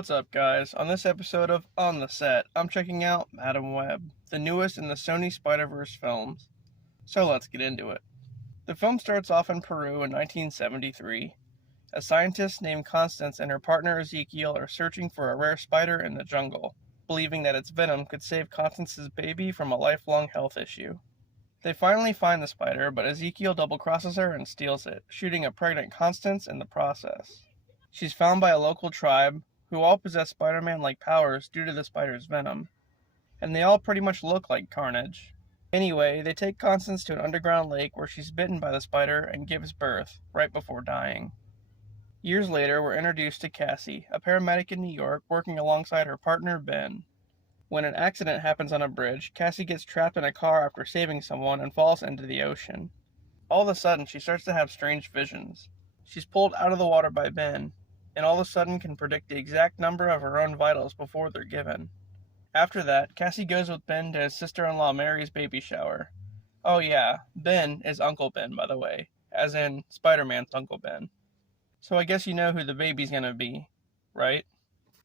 What's up, guys? On this episode of On the Set, I'm checking out Madam Web, the newest in the Sony Spider-Verse films. So let's get into it. The film starts off in Peru in 1973. A scientist named Constance and her partner Ezekiel are searching for a rare spider in the jungle, believing that its venom could save Constance's baby from a lifelong health issue. They finally find the spider, but Ezekiel double-crosses her and steals it, shooting a pregnant Constance in the process. She's found by a local tribe, who all possess Spider-Man-like powers due to the spider's venom, and they all pretty much look like Carnage. Anyway, they take Constance to an underground lake where she's bitten by the spider and gives birth, right before dying. Years later, we're introduced to Cassie, a paramedic in New York, working alongside her partner, Ben. When an accident happens on a bridge, Cassie gets trapped in a car after saving someone and falls into the ocean. All of a sudden, she starts to have strange visions. She's pulled out of the water by Ben, and all of a sudden can predict the exact number of her own vitals before they're given. After that, Cassie goes with Ben to his sister-in-law Mary's baby shower. Oh yeah, Ben is Uncle Ben, by the way, as in Spider-Man's Uncle Ben. So I guess you know who the baby's gonna be, right?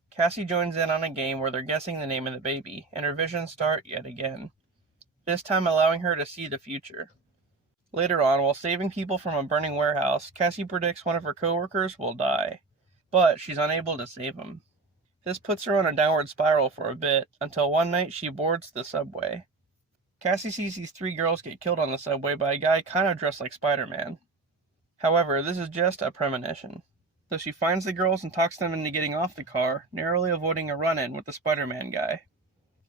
Cassie joins in on a game where they're guessing the name of the baby, and her visions start yet again, this time allowing her to see the future. Later on, while saving people from a burning warehouse, Cassie predicts one of her coworkers will die, but she's unable to save him. This puts her on a downward spiral for a bit, until one night she boards the subway. Cassie sees these three girls get killed on the subway by a guy kind of dressed like Spider-Man. However, this is just a premonition. So she finds the girls and talks them into getting off the car, narrowly avoiding a run-in with the Spider-Man guy.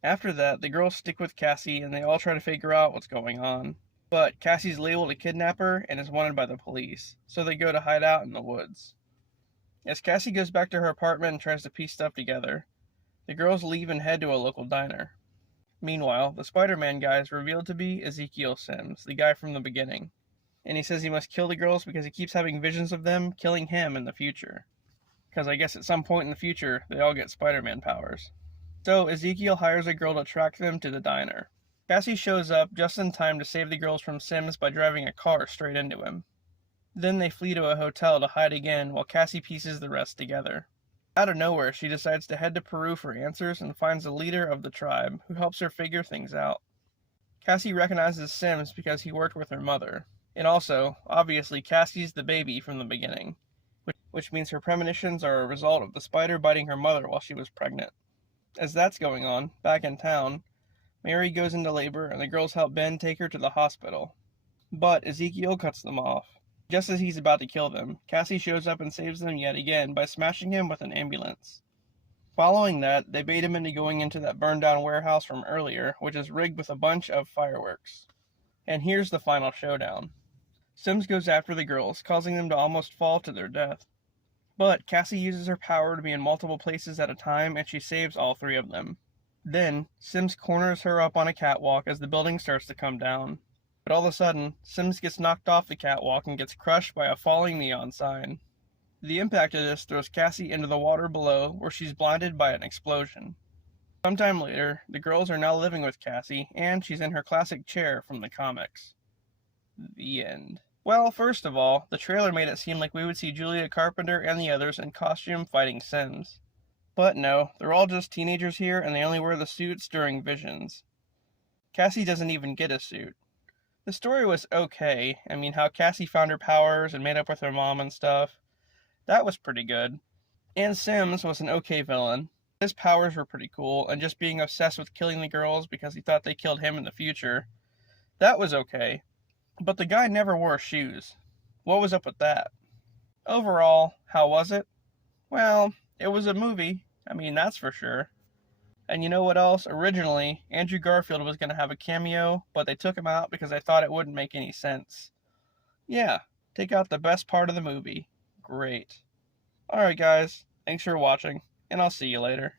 After that, the girls stick with Cassie and they all try to figure out what's going on. But Cassie's labeled a kidnapper and is wanted by the police, so they go to hide out in the woods. As Cassie goes back to her apartment and tries to piece stuff together, the girls leave and head to a local diner. Meanwhile, the Spider-Man guy is revealed to be Ezekiel Sims, the guy from the beginning, and he says he must kill the girls because he keeps having visions of them killing him in the future. Because I guess at some point in the future, they all get Spider-Man powers. So Ezekiel hires a girl to track them to the diner. Cassie shows up just in time to save the girls from Sims by driving a car straight into him. Then they flee to a hotel to hide again while Cassie pieces the rest together. Out of nowhere, she decides to head to Peru for answers and finds the leader of the tribe, who helps her figure things out. Cassie recognizes Sims because he worked with her mother. And also, obviously, Cassie's the baby from the beginning, which means her premonitions are a result of the spider biting her mother while she was pregnant. As that's going on, back in town, Mary goes into labor and the girls help Ben take her to the hospital. But Ezekiel cuts them off. Just as he's about to kill them, Cassie shows up and saves them yet again by smashing him with an ambulance. Following that, they bait him into going into that burned down warehouse from earlier, which is rigged with a bunch of fireworks. And here's the final showdown. Sims goes after the girls, causing them to almost fall to their death. But Cassie uses her power to be in multiple places at a time and she saves all three of them. Then, Sims corners her up on a catwalk as the building starts to come down. But all of a sudden, Sims gets knocked off the catwalk and gets crushed by a falling neon sign. The impact of this throws Cassie into the water below, where she's blinded by an explosion. Sometime later, the girls are now living with Cassie, and she's in her classic chair from the comics. The end. Well, first of all, the trailer made it seem like we would see Julia Carpenter and the others in costume fighting Sims. But no, they're all just teenagers here, and they only wear the suits during visions. Cassie doesn't even get a suit. The story was okay. I mean, how Cassie found her powers and made up with her mom and stuff. That was pretty good. And Sims was an okay villain. His powers were pretty cool, and just being obsessed with killing the girls because he thought they killed him in the future. That was okay. But the guy never wore shoes. What was up with that? Overall, how was it? Well, it was a movie. I mean, that's for sure. And you know what else? Originally, Andrew Garfield was going to have a cameo, but they took him out because they thought it wouldn't make any sense. Yeah, take out the best part of the movie. Great. Alright guys, thanks for watching, and I'll see you later.